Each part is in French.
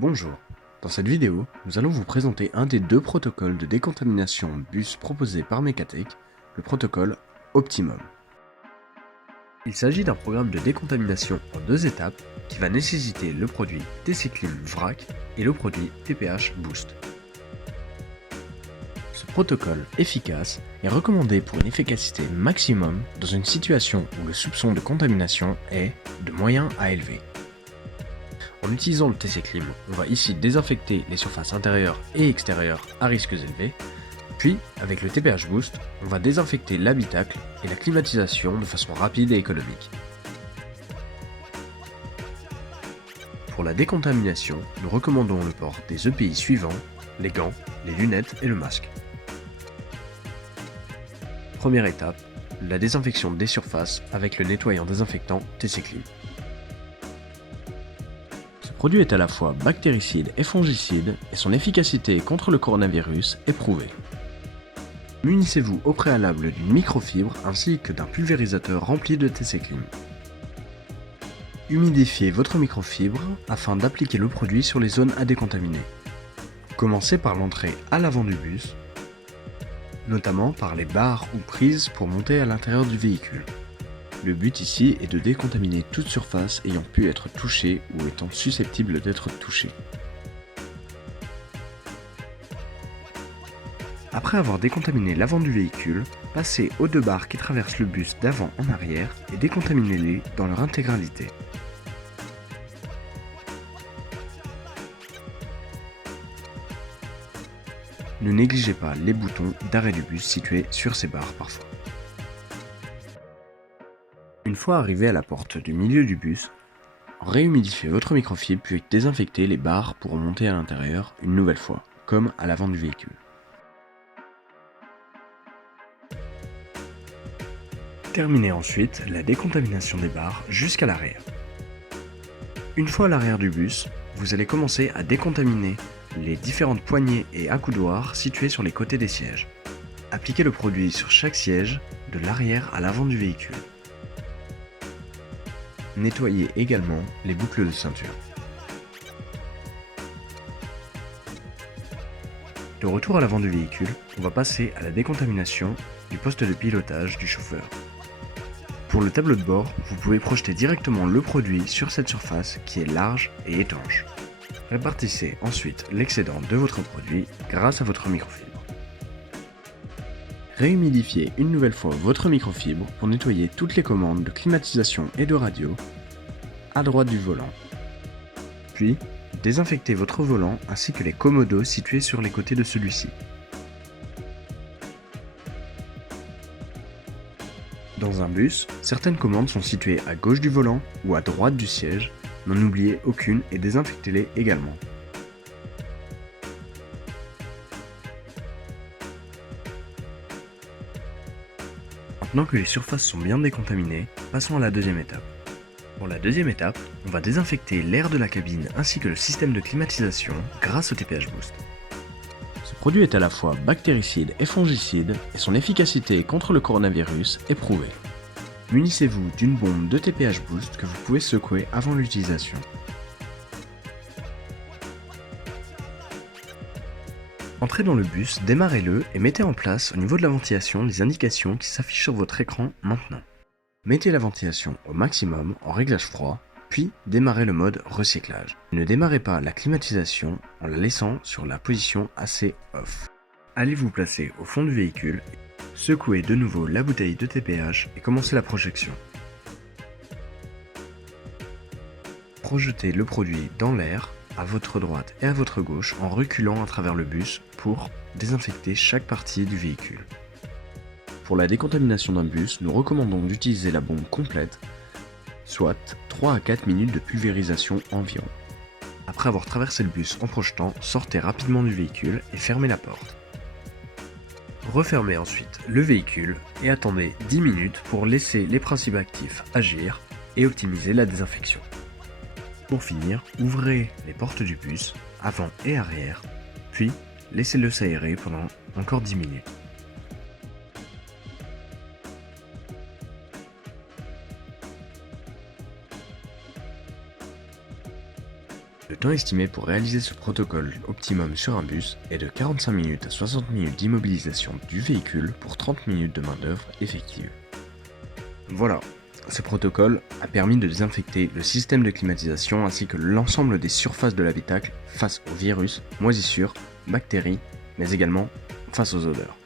Bonjour, dans cette vidéo, nous allons vous présenter un des deux protocoles de décontamination bus proposés par Mecatech, le protocole Optimum. Il s'agit d'un programme de décontamination en deux étapes qui va nécessiter le produit TC-Clean VRAC et le produit TPH Boost. Ce protocole efficace est recommandé pour une efficacité maximum dans une situation où le soupçon de contamination est de moyen à élevé. En utilisant le TC-Clean, on va ici désinfecter les surfaces intérieures et extérieures à risques élevés, puis avec le TPH Boost, on va désinfecter l'habitacle et la climatisation de façon rapide et économique. Pour la décontamination, nous recommandons le port des EPI suivants, les gants, les lunettes et le masque. Première étape, la désinfection des surfaces avec le nettoyant désinfectant TC-Clean. Ce produit est à la fois bactéricide et fongicide et son efficacité contre le coronavirus est prouvée. Munissez-vous au préalable d'une microfibre ainsi que d'un pulvérisateur rempli de TC-Clean. Humidifiez votre microfibre afin d'appliquer le produit sur les zones à décontaminer. Commencez par l'entrée à l'avant du bus, notamment par les barres ou prises pour monter à l'intérieur du véhicule. Le but ici est de décontaminer toute surface ayant pu être touchée ou étant susceptible d'être touchée. Après avoir décontaminé l'avant du véhicule, passez aux deux barres qui traversent le bus d'avant en arrière et décontaminez-les dans leur intégralité. Ne négligez pas les boutons d'arrêt du bus situés sur ces barres parfois. Une fois arrivé à la porte du milieu du bus, réhumidifiez votre microfibre puis désinfectez les barres pour monter à l'intérieur une nouvelle fois, comme à l'avant du véhicule. Terminez ensuite la décontamination des barres jusqu'à l'arrière. Une fois à l'arrière du bus, vous allez commencer à décontaminer les différentes poignées et accoudoirs situés sur les côtés des sièges. Appliquez le produit sur chaque siège, de l'arrière à l'avant du véhicule. Nettoyez également les boucles de ceinture. De retour à l'avant du véhicule, on va passer à la décontamination du poste de pilotage du chauffeur. Pour le tableau de bord, vous pouvez projeter directement le produit sur cette surface qui est large et étanche. Répartissez ensuite l'excédent de votre produit grâce à votre microfibre. Réhumidifiez une nouvelle fois votre microfibre pour nettoyer toutes les commandes de climatisation et de radio à droite du volant. Puis, désinfectez votre volant ainsi que les commodos situés sur les côtés de celui-ci. Dans un bus, certaines commandes sont situées à gauche du volant ou à droite du siège, n'en oubliez aucune et désinfectez-les également. Maintenant que les surfaces sont bien décontaminées, passons à la deuxième étape. Pour la deuxième étape, on va désinfecter l'air de la cabine ainsi que le système de climatisation grâce au TPH Boost. Ce produit est à la fois bactéricide et fongicide et son efficacité contre le coronavirus est prouvée. Munissez-vous d'une bombe de TPH Boost que vous pouvez secouer avant l'utilisation. Entrez dans le bus, démarrez-le et mettez en place au niveau de la ventilation les indications qui s'affichent sur votre écran maintenant. Mettez la ventilation au maximum en réglage froid, puis démarrez le mode recyclage. Ne démarrez pas la climatisation en la laissant sur la position assez off. Allez vous placer au fond du véhicule, secouez de nouveau la bouteille de TPH et commencez la projection. Projetez le produit dans l'air, à votre droite et à votre gauche en reculant à travers le bus pour désinfecter chaque partie du véhicule. Pour la décontamination d'un bus, nous recommandons d'utiliser la bombe complète, soit 3 à 4 minutes de pulvérisation environ. Après avoir traversé le bus en projetant, sortez rapidement du véhicule et fermez la porte. Refermez ensuite le véhicule et attendez 10 minutes pour laisser les principes actifs agir et optimiser la désinfection. Pour finir, ouvrez les portes du bus, avant et arrière, puis laissez-le s'aérer pendant encore 10 minutes. Le temps estimé pour réaliser ce protocole optimum sur un bus est de 45 minutes à 60 minutes d'immobilisation du véhicule pour 30 minutes de main-d'œuvre effective. Voilà, ce protocole a permis de désinfecter le système de climatisation ainsi que l'ensemble des surfaces de l'habitacle face aux virus, moisissures, bactéries, mais également face aux odeurs.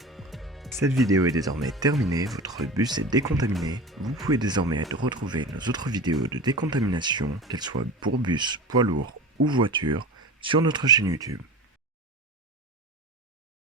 Cette vidéo est désormais terminée, votre bus est décontaminé. Vous pouvez désormais retrouver nos autres vidéos de décontamination, qu'elles soient pour bus, poids lourd ou voiture, sur notre chaîne YouTube.